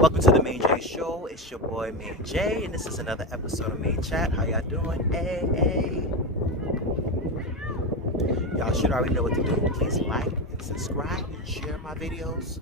Welcome to the Maine-J show. It's your boy Maine-J, and this is another episode of Maine-Chat. How y'all doing? Hey, hey. Y'all should already know what to do. Please like and subscribe and share my videos.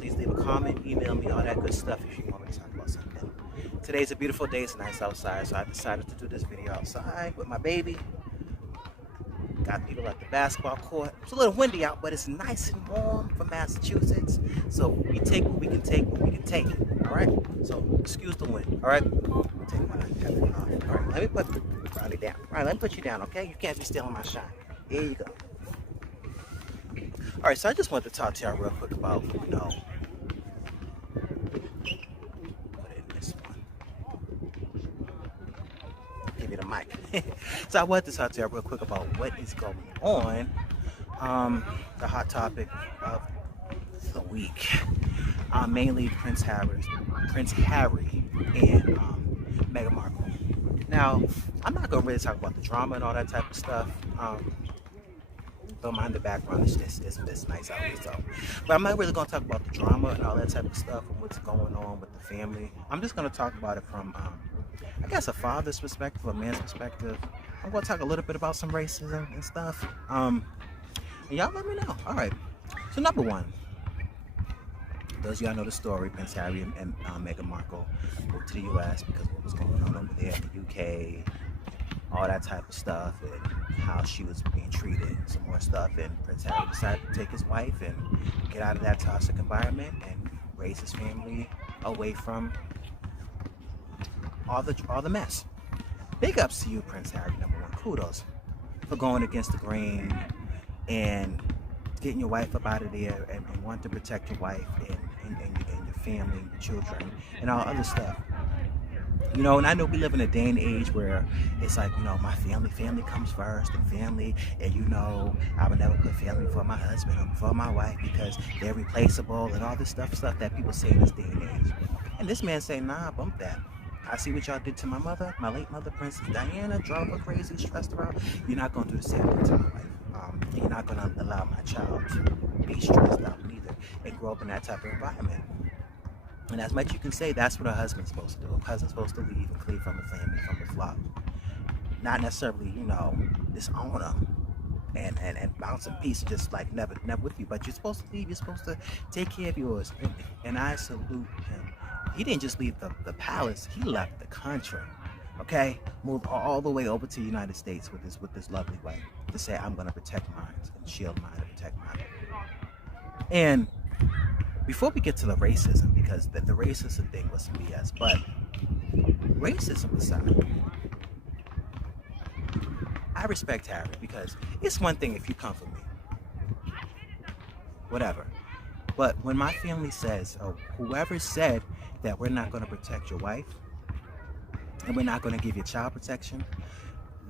Please leave a comment, email me, all that good stuff if you want me to talk about something. Today's a beautiful day. It's nice outside, so I decided to do this video outside with my baby. Got people at the basketball court. It's a little windy out, but it's nice and warm for Massachusetts. So we take what we can take when we can take it. All right. So excuse the wind. All right. Take my headphone off. All right. Let me put Ronnie down. All right. Let me put you down. Okay. You can't be stealing my shine. Here you go. All right. So I just wanted to talk to y'all real quick about put in this one. Give you the mic. So I wanted to talk to y'all real quick about what is going on. The hot topic of the week. Mainly Prince Harry and Meghan Markle. Now, I'm not gonna really talk about the drama and all that type of stuff. Don't mind the background; it's nice out here. So, but I'm not really gonna talk about the drama and all that type of stuff and what's going on with the family. I'm just gonna talk about it from, I guess, a father's perspective, a man's perspective. I'm gonna talk a little bit about some racism and stuff. And y'all let me know. All right. So number one. Those of y'all know the story, Prince Harry and Meghan Markle moved to the U.S. because of what was going on over there in the U.K., all that type of stuff, and how she was being treated, some more stuff. And Prince Harry decided to take his wife and get out of that toxic environment and raise his family away from all the mess. Big ups to you, Prince Harry, number one. Kudos for going against the grain and getting your wife up out of there and wanting to protect your wife and your family and your children and all other stuff. You know, and I know we live in a day and age where it's like, you know, my family comes first, and family, and you know, I would never put family before my husband or before my wife because they're replaceable and all this stuff that people say in this day and age. And this man saying, nah, bump that. I see what y'all did to my mother, my late mother, Princess Diana, drove her crazy, stressed her out. You're not going to do the same thing to my wife. You're not going to allow my child to be stressed out neither and grow up in that type of environment. And as much as you can say, that's what a husband's supposed to do. A husband's supposed to leave and cleave from the family, from the flock. Not necessarily, you know, disown them and bounce in peace, just like never with you. But you're supposed to leave. You're supposed to take care of yours. And I salute him. He didn't just leave the palace. He left the country. Okay, moved all the way over to the United States with this lovely wife to say, I'm going to protect mine and shield mine and protect mine. And before we get to the racism, because the racism thing was some BS, but racism aside, I respect Harry because it's one thing if you come for me, whatever. But when my family says, or whoever said that we're not going to protect your wife, and we're not going to give you child protection,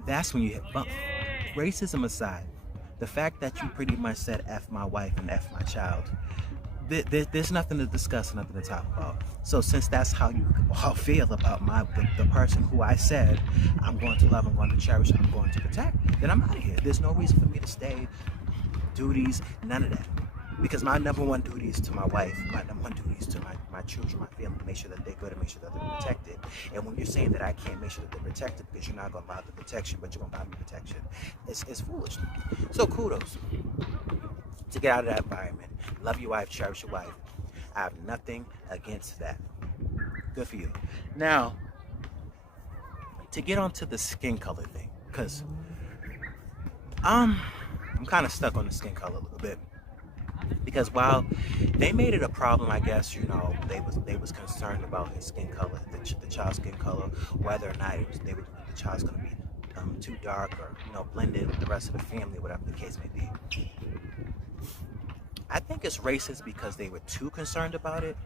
that's when you hit bump. Racism aside, the fact that you pretty much said F my wife and F my child, there's nothing to discuss, nothing to talk about. So since that's how you all feel about the person who I said I'm going to love, I'm going to cherish, I'm going to protect, then I'm out of here. There's no reason for me to stay, duties, none of that. Because my number one duty is to my wife, my number one duty is to my children, my family, to make sure that they're good and make sure that they're protected. And when you're saying that I can't make sure that they're protected because you're not going to allow the protection, but you're going to allow me protection, it's foolish. So kudos to get out of that environment. Love your wife, cherish your wife. I have nothing against that. Good for you. Now, to get onto the skin color thing, because I'm kind of stuck on the skin color a little bit. Because while they made it a problem, I guess, you know, they was concerned about his skin color, the child's skin color, whether or not the child's going to be too dark or, you know, blended with the rest of the family, whatever the case may be. I think it's racist because they were too concerned about it.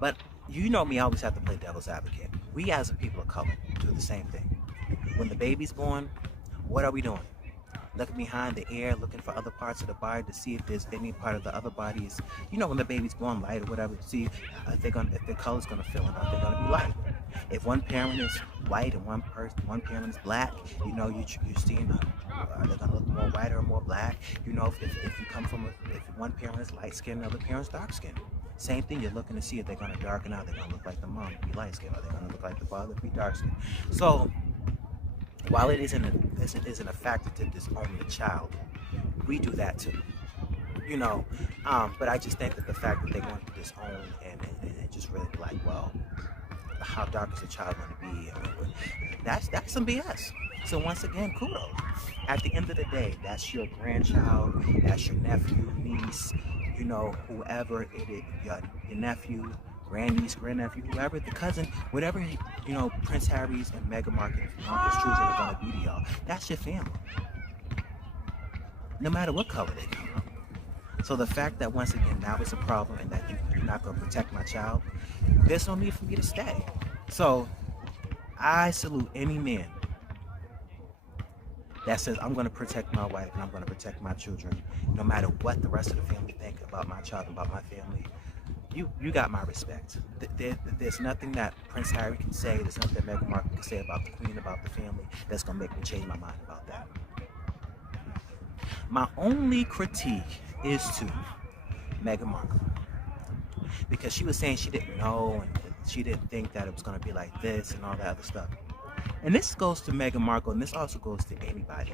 But you know me, I always have to play devil's advocate. We as a people of color do the same thing. When the baby's born, what are we doing? Looking behind the ear, looking for other parts of the body to see if there's any part of the other body is, you know, when the baby's born light or whatever, to see if their color's gonna fill in or if they're gonna be light. If one parent is white and one parent is black, you know, you're seeing are they gonna look more white or more black? You know, if you come from if one parent is light skinned, the other parent's dark skinned. Same thing, you're looking to see if they're going to darken out, they're going to look like the mom, be light skin, or they're going to look like the father, be dark skin. So while it isn't a factor to disown the child, we do that too. You know, but I just think that the fact that they want to disown and just really be like, well, how dark is the child going to be? I mean, that's some BS. So once again, kudos. At the end of the day, that's your grandchild, that's your nephew, niece, you know, whoever it is, your nephew, grandniece, grandnephew, whoever, the cousin, whatever, you know, Prince Harry's and Meghan Markle and Uncle's children are going to be to y'all. That's your family. No matter what color they come from. So the fact that once again now it's a problem and that you're not going to protect my child, there's no need for me to stay. So I salute any man that says I'm going to protect my wife and I'm going to protect my children, no matter what the rest of the family think about my child and about my family. You got my respect. There's nothing that Prince Harry can say, there's nothing that Meghan Markle can say about the Queen, about the family, that's going to make me change my mind about that. My only critique is to Meghan Markle, because she was saying she didn't know and she didn't think that it was going to be like this and all that other stuff. And this goes to Meghan Markle, and this also goes to anybody.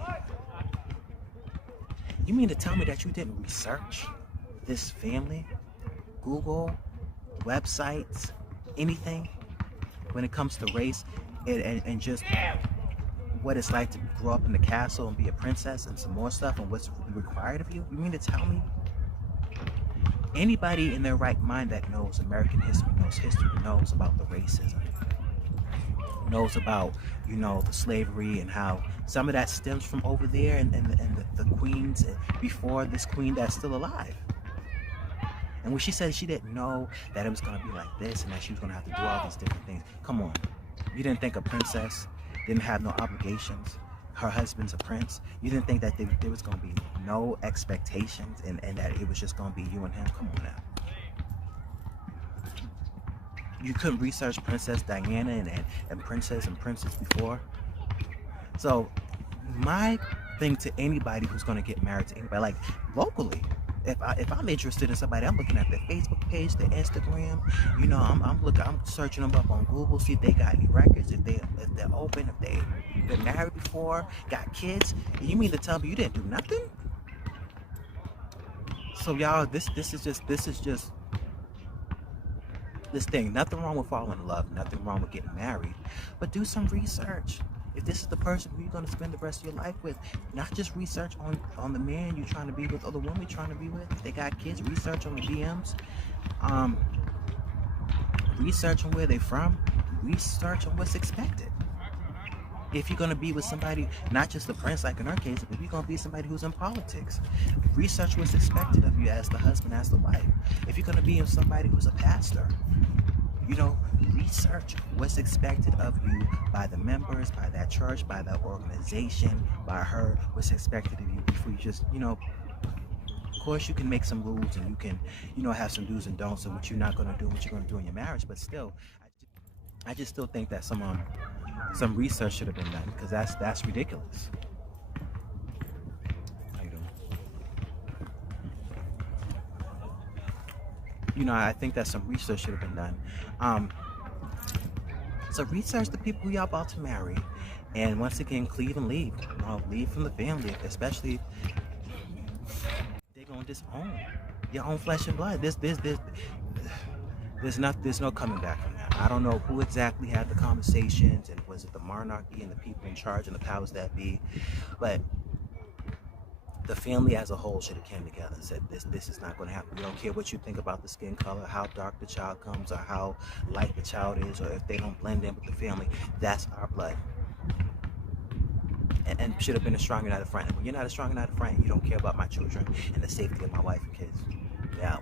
You mean to tell me that you didn't research this family? Google, websites, anything when it comes to race and just what it's like to grow up in the castle and be a princess and some more stuff and what's required of you? You mean to tell me? Anybody in their right mind that knows American history, knows about the racism, knows about, you know, the slavery and how some of that stems from over there and the queens before this queen that's still alive. And when she said she didn't know that it was going to be like this and that she was going to have to do all these different things, come on. You didn't think a princess didn't have no obligations? Her husband's a prince. You didn't think that there was going to be no expectations and that it was just going to be you and him? Come on now. You couldn't research Princess Diana and Princess and Princess before? So my thing to anybody who's going to get married to anybody, like locally, if I'm interested in somebody, I'm looking at their Facebook page, their Instagram. You know, I'm searching them up on Google, see if they got any records, if they're open, if they've been married before, got kids. You mean to tell me you didn't do nothing? So y'all, this is just this thing. Nothing wrong with falling in love, nothing wrong with getting married, but do some research. If this is the person who you're going to spend the rest of your life with, not just research on the man you're trying to be with or the woman you're trying to be with. If they got kids, research on the DMs. Research on where they're from. Research on what's expected. If you're going to be with somebody, not just a prince like in our case, but if you're going to be somebody who's in politics, research what's expected of you as the husband, as the wife. If you're going to be with somebody who's a pastor, you know, research what's expected of you by the members, by that church, by that organization, by her, what's expected of you before you just, you know, of course you can make some rules and you can, you know, have some do's and don'ts of what you're not going to do, what you're going to do in your marriage, but still, I just still think that some research should have been done, because that's ridiculous. How you doing? You know, I think that some research should have been done. So research the people who y'all about to marry, and once again, cleave and leave. You know, leave from the family, especially they're gonna disown your own flesh and blood. There's no coming back from that. I don't know who exactly had the conversations, and was it the monarchy and the people in charge and the powers that be, but the family as a whole should have came together and said, this is not going to happen. We don't care what you think about the skin color, how dark the child comes, or how light the child is, or if they don't blend in with the family. That's our blood. And should have been a strong united front. And when you're not a strong united front, you don't care about my children and the safety of my wife and kids. Yeah,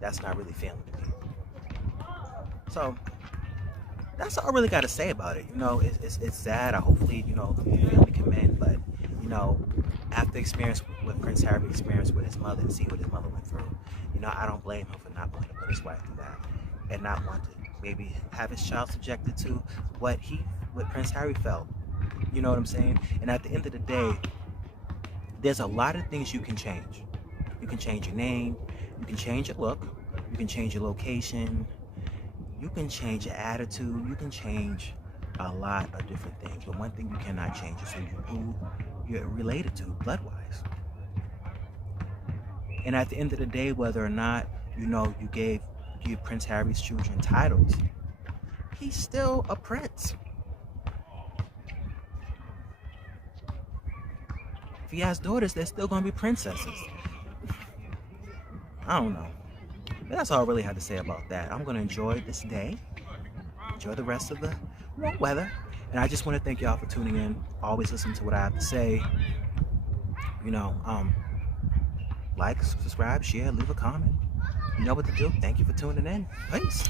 that's not really family to me. So that's all I really got to say about it. You know, it's sad. Hopefully, you know, the family can mend, but you know, after experience with Prince Harry, experience with his mother, and see what his mother went through, you know, I don't blame him for not wanting to put his wife through that, and not want to maybe have his child subjected to what Prince Harry felt. You know what I'm saying? And at the end of the day, there's a lot of things you can change. You can change your name, you can change your look, You can change your location. You can change your attitude. You can change a lot of different things. But one thing you cannot change is who you're related to, blood-wise. And at the end of the day, whether or not, you give Prince Harry's children titles, he's still a prince. If he has daughters, they're still going to be princesses. I don't know. But that's all I really had to say about that. I'm going to enjoy this day. Enjoy the rest of the warm weather. And I just want to thank y'all for tuning in. Always listen to what I have to say. Like, subscribe, share, leave a comment. You know what to do. Thank you for tuning in. Peace.